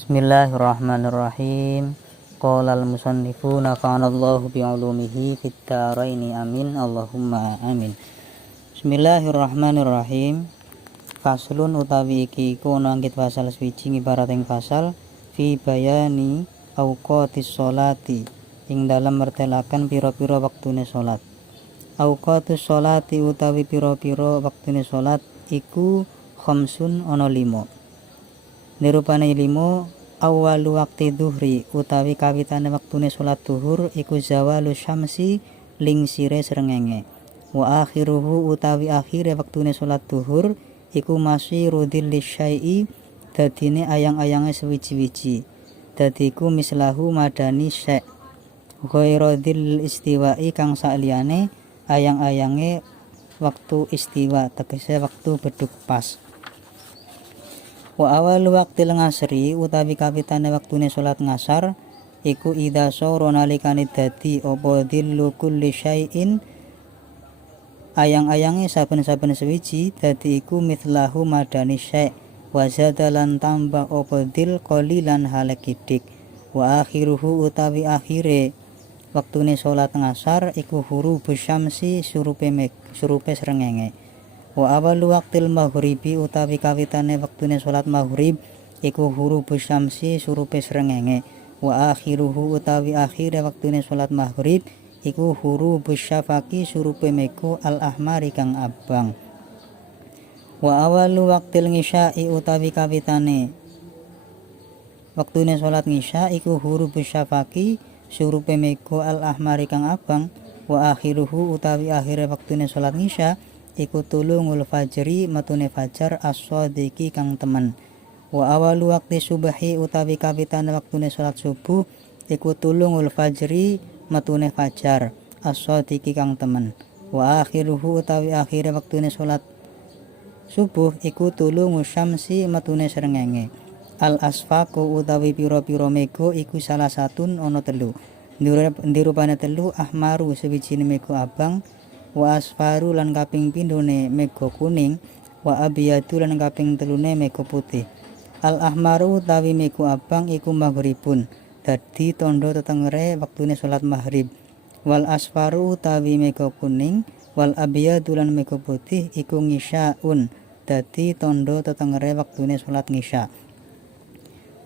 Bismillahirrahmanirrahim. Qala al-musannifu nafa'anallahu bi'ulumihi fid dharaini amin Allahumma amin. Bismillahirrahmanirrahim. Faslun utawi iki iku ana angkit fasal swiji ibarat ing fasal fi bayani auqatis sholati ing dalam mertelakan pira-pira wektune salat. Auqatus sholati utawi pira-pira wektune salat iku khamsun ana 5. Nirupane 5 awalu waqti dhuhri utawi kawitane wektune salat zuhur iku zawalu syamsi lingsire srengenge. Wa akhiruhu utawi akhire wektune salat zuhur iku masyiru dhilli syai'i dadine ayang-ayange sewiji-wiji. Dadi iku mislahu madani syai' ghairu dhil istiwa'i kang sakliyane ayang-ayange waktu istiwa tegese waktu beduk pas. Wa awalu waqtil ngasri utawi kawitane wektune salat ngasar iku idza sara nalikane dadi apa dhillu kulli syai'in ayang-ayange saben-saben sewiji dadi iku mithlahu madani syai' wa zadalan tambah apa dhil qalilan halekidik. Wa akhiruhu utawi akhire wektune salat ngasar iku hurubus syamsi surupe srengenge. Wa awalu waqtil maghribi utawi kawitane wektune salat maghrib iku hurubus syamsi surupe srengenge. Wa akhiruhu utawi akhire wektune salat maghrib iku hurubus syafaqi surupe meko al ahmari kang abang. Wa awalu waqtil ngisya'i utawi kawitane wektune salat ngisya iku hurubus syafaqi surupe meko al ahmari kang abang. Wa akhiruhu utawi akhire wektune salat ngisya iku tulungul fajri matune fajar as-shadiqi kang temen. Wa awalu waqti subhi utawi kawitane wektune salat subuh iku tulungul fajri matune fajar as-shadiqi kang temen. Wa akhiruhu utawi akhire wektune salat subuh iku tulungus syamsi matune srengenge. Al asfaqu utawi pira-pira mega iku salah satun ana 3. Ndirupane 3 ahmaru sewijine mega abang, wa asfaru lan kaping pindhone mega kuning, wa abiyadu lan kaping telune mega putih. Al ahmaru utawi mega abang iku maghribun dadi tandha tetengere wektune salat maghrib. Wal asfaru utawi mega kuning, wal abiyadu lan mega putih iku ngisyaun dadi tandha tetengere wektune salat ngisya.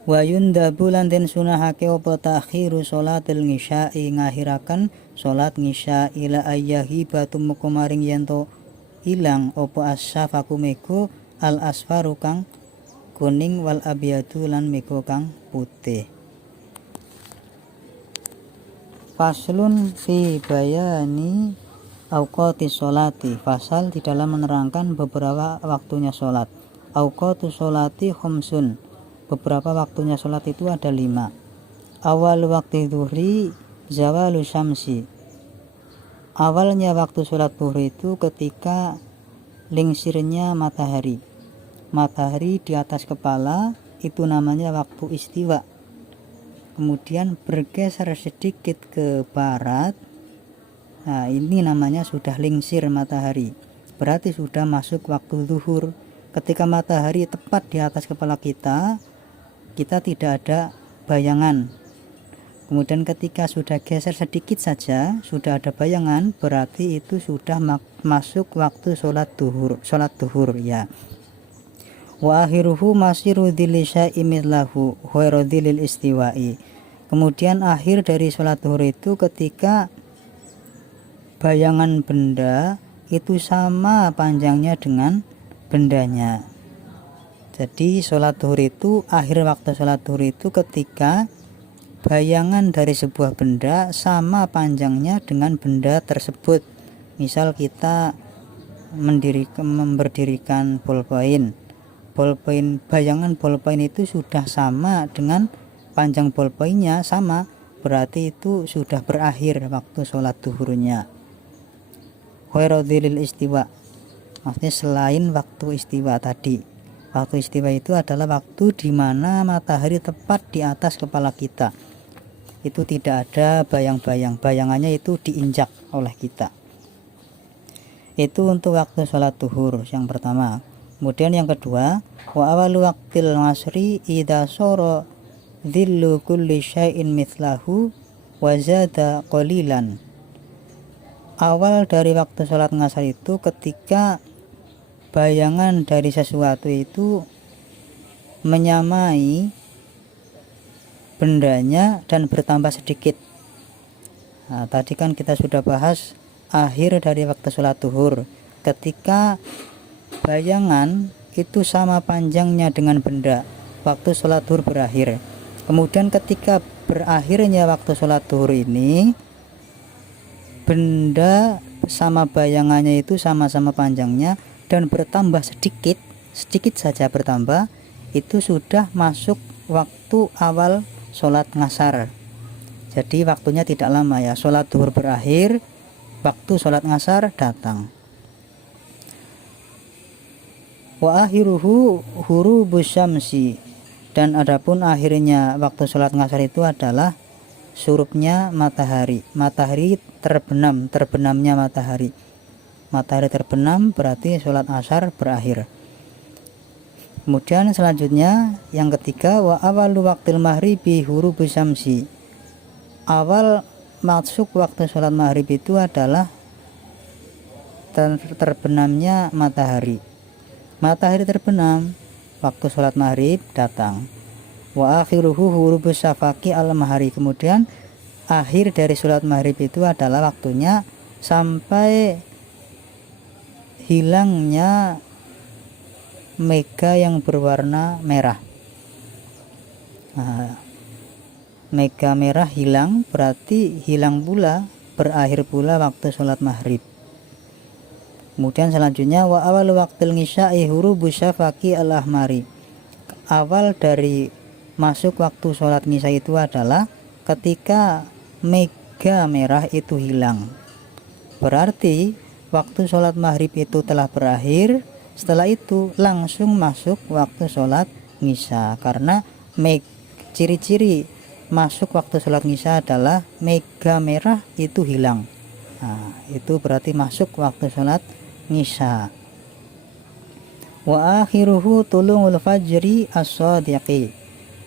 Wa yundabu lan den sunahake apa takhiru salatil ngisya'i ngakhiraken salat ngisya ila ayyahi batu muka maring yento ilang apa asyafaku meko al asfaru kang kuning wal abiyadu lan meko kang putih. Faslun fi bayani auqatis sholati, fasal di dalam menerangkan beberapa waktunya salat. Auqatus sholati khamsun, beberapa waktunya salat itu ada 5. Awal waktu zuhri zawalu syamsi, awalnya waktu salat zuhur itu ketika lingsirnya matahari. Matahari di atas kepala itu namanya waktu istiwa. Kemudian bergeser sedikit ke barat, nah ini namanya sudah lingsir matahari, berarti sudah masuk waktu zuhur. Ketika matahari tepat di atas kepala kita tidak ada bayangan. Kemudian ketika sudah geser sedikit saja sudah ada bayangan, berarti itu sudah masuk waktu salat zuhur ya. Wa akhiruhu masyiru dhilli syai'i mithlahu ghairu dhilil istiwa'i. Kemudian akhir dari salat zuhur itu ketika bayangan benda itu sama panjangnya dengan bendanya. Jadi salat zuhur itu, akhir waktu salat zuhur itu ketika bayangan dari sebuah benda sama panjangnya dengan benda tersebut. Misal kita memberdirikan bolpoin, bayangan bolpoin itu sudah sama dengan panjang bolpoinnya sama, berarti itu sudah berakhir waktu salat zuhurnya. Ghairu dhilil istiwa, maksudnya selain waktu istiwa tadi. Waktu istiwa itu adalah waktu di mana matahari tepat di atas kepala kita. Itu tidak ada bayang-bayang, bayangannya itu diinjak oleh kita. Itu untuk waktu salat zuhur yang pertama. Kemudian yang kedua, wa awalu waqtil ngasri idza sara dhillu kulli syai'in mithlahu wa zada qalilan. Awal dari waktu sholat ngasar itu ketika bayangan dari sesuatu itu menyamai bendanya dan bertambah sedikit. Nah, tadi kan kita sudah bahas akhir dari waktu sholat duhur, ketika bayangan itu sama panjangnya dengan benda, waktu sholat duhur berakhir. Kemudian ketika berakhirnya waktu sholat duhur ini, benda sama bayangannya itu sama-sama panjangnya dan bertambah sedikit saja bertambah, itu sudah masuk waktu awal sholat ngasar. Jadi waktunya tidak lama ya, sholat duhur berakhir, waktu sholat ngasar datang. Wa akhiruhu hurubus syamsi, dan adapun akhirnya waktu sholat ngasar itu adalah surupnya matahari. Matahari terbenam, terbenamnya matahari. Matahari terbenam berarti sholat asar berakhir. Kemudian selanjutnya yang ketiga, wa awalu waqtil maghribi hurubus syamsi. Awal masuk waktu sholat maghrib itu adalah terbenamnya matahari. Matahari terbenam, waktu sholat maghrib datang. Wa akhiruhu hurubus syafaqi al-mahari. Kemudian akhir dari sholat maghrib itu adalah waktunya sampai hilangnya mega yang berwarna merah. Nah, mega merah hilang berarti hilang pula, berakhir pula waktu sholat maghrib. Kemudian selanjutnya wa awal waqtil ngisya'i hurubus syafaqi al-ahmari. Awal dari masuk waktu sholat ngisya itu adalah ketika mega merah itu hilang. Berarti waktu sholat maghrib itu telah berakhir. Setelah itu langsung masuk waktu sholat ngisya, karena ciri-ciri masuk waktu sholat ngisya adalah mega merah itu hilang. Nah, itu berarti masuk waktu sholat ngisya. Wa akhiruhu tulungul fajri as-shadiqi.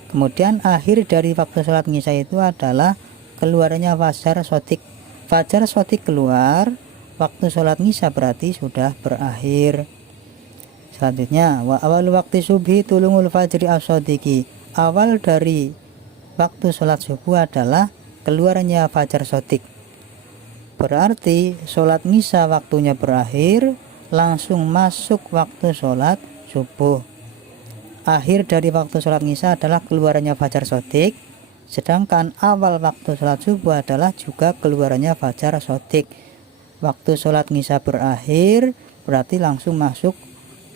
Kemudian akhir dari waktu sholat ngisya itu adalah keluarnya fajar shadiq. Fajar shadiq keluar, waktu sholat ngisya berarti sudah berakhir. Selanjutnya wa awal waktu subhi tulungul fajri as-shadiqi. Awal dari waktu sholat subuh adalah keluarnya fajar shadiq. Berarti sholat ngisya waktunya berakhir, langsung masuk waktu sholat subuh. Akhir dari waktu sholat ngisya adalah keluarnya fajar shadiq, sedangkan awal waktu sholat subuh adalah juga keluarnya fajar shadiq. Waktu sholat ngisya berakhir berarti langsung masuk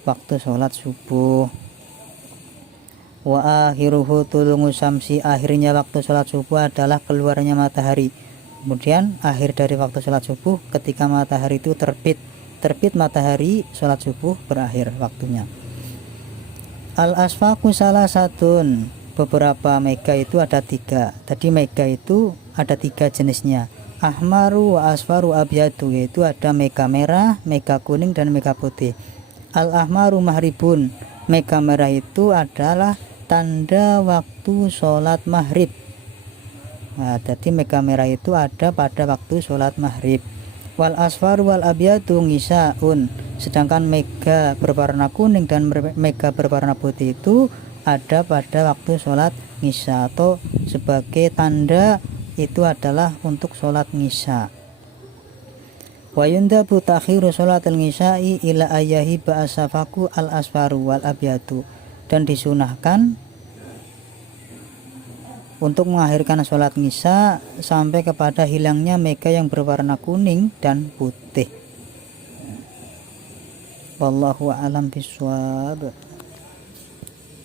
waktu sholat subuh. Wa akhiruhu tulungu syamsi. Akhirnya waktu sholat subuh adalah keluarnya matahari. Kemudian akhir dari waktu sholat subuh ketika matahari itu terbit matahari, sholat subuh berakhir waktunya. Al asfaqu salah satun. Beberapa mega itu ada 3. Tadi mega itu ada 3 jenisnya. Ahmaru wa asfaru abyadu, yaitu ada mega merah, mega kuning, dan mega putih. Al ahmaru mahribun. Mega merah itu adalah tanda waktu sholat maghrib. Nah, jadi mega merah itu ada pada waktu sholat maghrib. Wal asfaru wal abyadu ngisa'un. Sedangkan mega berwarna kuning dan mega berwarna putih itu ada pada waktu sholat ngisya, atau sebagai tanda itu adalah untuk sholat ngisya. Wa yundabu takhiru sholatil ngisya'i ila ayahi ba'asafaku al asfaru wal abyadu. Dan disunahkan untuk mengakhirkan sholat ngisya sampai kepada hilangnya mega yang berwarna kuning dan putih. Wallahu a'lam bishawab.